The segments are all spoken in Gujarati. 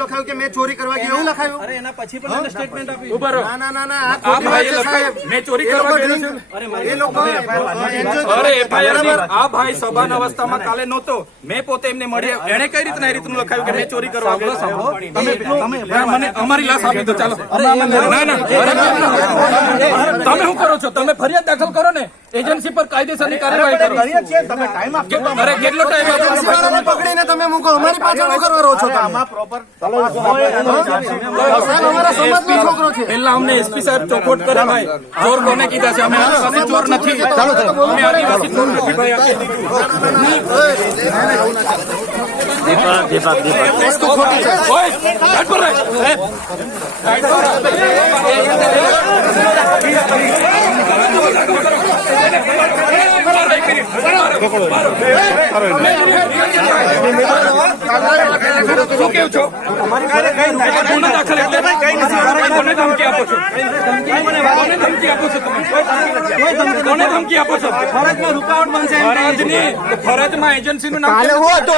એવું લખાયું કે મેં ચોરી કરવા ગયો એવું લખાયું અરે એના પછી પણ એને સ્ટેટમેન્ટ આપ્યું ઊભા રહો ના ના ના ના આ આ ખોટી વાત છે સાહેબ મેં ચોરી કરવા લોકો ગયેલો એ લોકો અરે એફઆઈઆર બરાબર. આ ભાઈ સભાન અવસ્થામાં કાલે નહોતો મેં પોતે એમને મળ્યા એને કઈ રીતના એ રીતનું લખાયું કે મેં ચોરી કરવા ગયો તમે ના, મને અમારી લાશ આપી દો ચાલો ના ના તમે શું કરો છો તમે ફરિયાદ દાખલ કરો ને એજન્સી પર કાયદેસરની કાર્યવાહી કરો અરે કેટલો ટાઈમ આપો એજન્સી વાળાને પકડીને તમે મૂકો અમારી પાછળ શું કરવા રહો છો તમે? સાહેબ અમારા સમાજનો છોકરો છે. પહેલા અમને એસપી સાહેબ ચોખવટ કરે ભાઈ. ચોર કોને કીધા છે? અમે આદિવાસી ચોર નથી. અમે આદિવાસી ચોર નથી. ભાઈ દીપક દીપક ખોટી ઓય, પર રહે. શું કેવું છો કોને ધમકી આપો છો કોને ધમકી આપો છો તમે કોને ધમકી આપો છો ફરજમાં રૂકાવટ બનશે. ફરજની ફરજમાં એજન્સીનું નામ કાલે હું હતો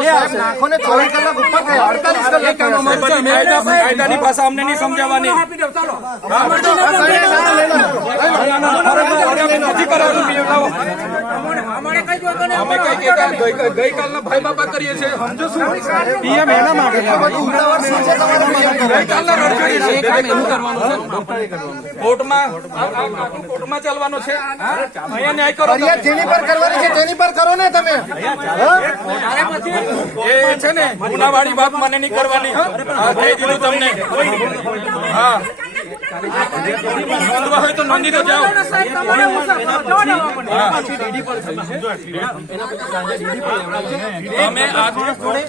સાહેબ નાખો ને ચોવીસ કલાક ઉપર થાય અડતાલીસ કલાક એ કામ અમારે કાયદાની ભાષા અમને નહીં સમજાવવાની નથી કરવાનું બીજું લાવો. અમે કઈ કઈ કામ- ગઈ- ગઈ- ગઈકાલના ભાઈ બાપા કરીએ છીએ. સમજો શું? પીએમ એના માટે ઉતાવળ શું છે તમારે PM કરવા? છે. કોર્ટમાં આ- આ- આ કોર્ટમાં ચાલવાનો છે. અહીંયા ન્યાય કરો જેની પર કરવાની છે તેની પર કરો ને તમે. એ છે ને ગુનાવાળી વાત મને નહીં કરવાની. હા કહી દીધું તમને. હા.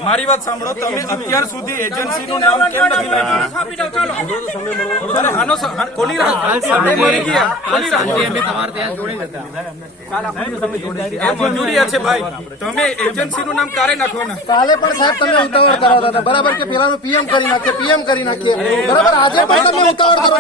મારી વાત સાંભળો તમે અત્યાર સુધી એજન્સીનું નામ કેમ નથી કોની છે ભાઈ તમે એજન્સીનું નામ કારે નાખવાના કાલે પણ સાહેબ તમે ઉતાવળ કરાવતા બરાબર કે પેલાનું પીએમ કરી નાખીએ પીએમ કરી નાખીએ. બરાબર? આજે પણ તમે ઉતાવળ કરો